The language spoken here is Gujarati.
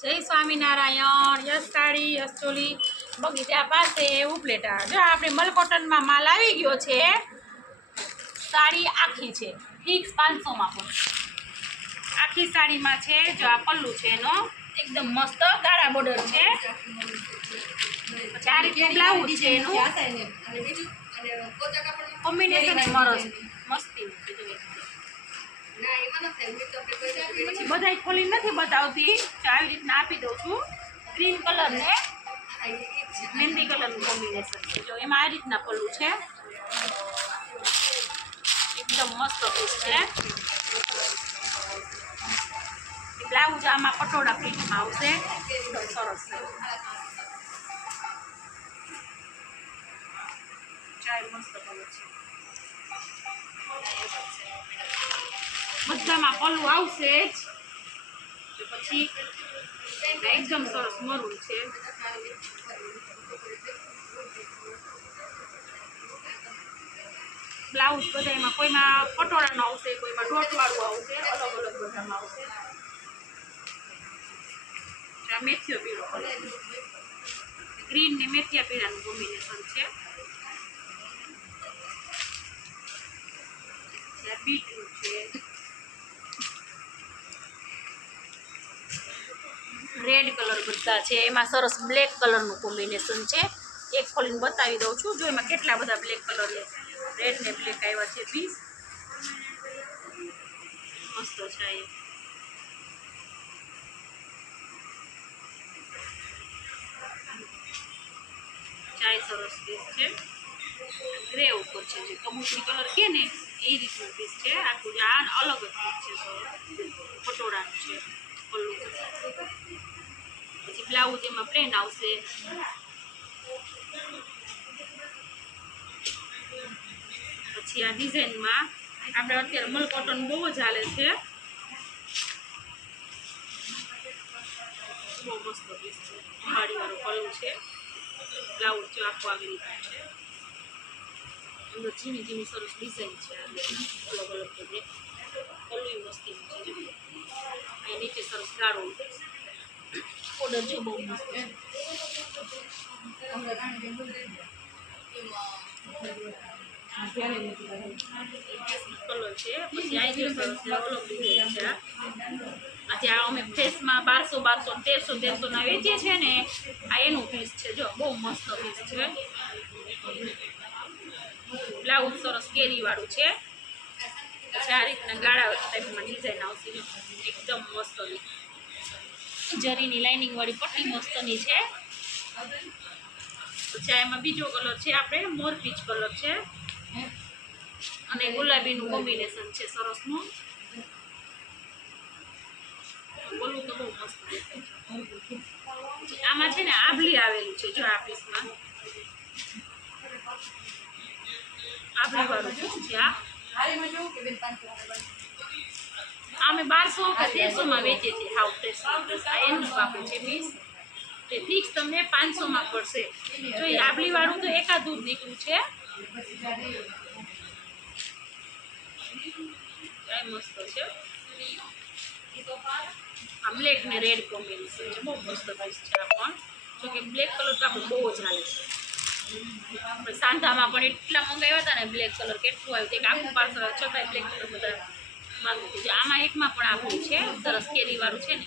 જય સ્વામિનારાયણ. યસ સાડી યસ ચોલી બગીચા પાસે ઉપલેટા. જો આપણે મલકોટનમાં માલ આવી ગયો છે. સાડી આખી છે, ફિક્સ 500માં પણ આખી સાડીમાં છે. જો આ પલ્લું છે એનો એકદમ મસ્ત ગાળા બોર્ડર છે. પછી આ રીતે બ્લાઉઝ છે એનું કોમ્બિનેશન સરસ મસ્તી છે. બધા ખોલી નથી બતાવતી, આવી રીતના આપી દઉં છું. ગ્રીન કલર ને મહેંદી કલરનું કોમ્બિનેશન છે. જો એમાં આ રીતના પલ્લું છે, એકદમ મસ્ત પીસ છે. બ્લાઉઝ આમાં પટોળા પ્રિન્ટમાં આવશે, એકદમ સરસ છે. ચાય મસ્ત કલર છે. બધામાં પલ્લું આવશે જ. પછી એકદમ સરસ મરૂન છે. બ્લાઉઝ બધામાં કોઈમાં પટોળાનો આવશે, કોઈમાં ડોટવાળું આવશે, અલગ અલગ બધામાં આવશે. મેથીયો પીળો કલર, ગ્રીન ને મેથિયા પીળાનું કોમ્બિનેશન છે. બીટરૂટ છે, રેડ કલર બધા છે. એમાં સરસ બ્લેક કલરનું કોમ્બિનેશન છે. એક ખોલીને બતાવી દઉં છું. જો એમાં કેટલા બધા બ્લેક કલર છે, રેડ ને બ્લેક આવ્યા છે પીસ. મસ્ત છે. ચાય સરસ પીસ છે. ગ્રે ઉપર છે, જે કબૂતરી કલર કે ને એ રીતનું પીસ છે. આખું આ અલગ જ પીસ છે. પટોળાનું છે પલ્લું. પછી બ્લાઉઝ એમાં પ્લેન આવશે. પછી આ ડિઝાઇનમાં આપણે અત્યારે મલ કોટન બહુ જ હાલે છે. બહુ મસ્ત પીસ છે. માળીવાળું પલ્લું છે. બ્લાઉઝ જો આખું આવી રીતનું છે. અંદર ઝીણી ઝીણી સરસ ડિઝાઇન છે. અલગ અલગ બધી પલ્લું મસ્તી છે. અહીં નીચે સરસ ગાળો ઓર્ડર જો બહુ મસ્ત છે. કલર છે. પછી આ જો સરસ અલગ ડિઝાઇન છે. આજે આ અમે ફેસમાં 1200 1300 ના વેચીએ છીએ ને, આ એનું પીસ છે. જો બહુ મસ્ત પીસ છે. બ્લાઉઝ સરસ કેરી વાળું છે. પછી આ રીતના ગાળા ટાઈપમાં ડિઝાઇન આવશે. એકદમ મસ્ત જરીની લાઇનિંગ વાળી પટ્ટી મસ્તની છે. પછી એમાં બીજો કલર છે, આપણે મોરપીચ કલર છે અને ગુલાબીનું કોમ્બિનેશન છે સરસનું. બોલું તો બહુ મસ્ત છે. આમાં છે ને આભલી આવેલું છે. જો આ પીસમાં આભલી વાળું છે. અમે 1200 કે 1300માં વેચીએ છીએ. હાવ ફ્રેશ એનું આપે છે પીસ. એ ફિક્સ તમને 500માં પડશે. જો એ આભલી વાળું તો એકાદું જ નીકળ્યું છે. મસ્ત છે. આ બ્લેક ને રેડ કોમ્બિનેશન છે. બહુ મસ્ત પીસ છે. આ પણ જો કે બ્લેક કલર તો આપણે બહુ જ હાલે છે. આપણે સાંધામાં પણ એટલા મંગાવ્યા હતા ને, બ્લેક કલર કેટલું આવ્યું એક આખું પાર્સલ છતાંય બ્લેક કલર બધા માંગુ છે. આમાં એકમાં પણ આપ્યું છે સરસ કેરી વાળું છે ને.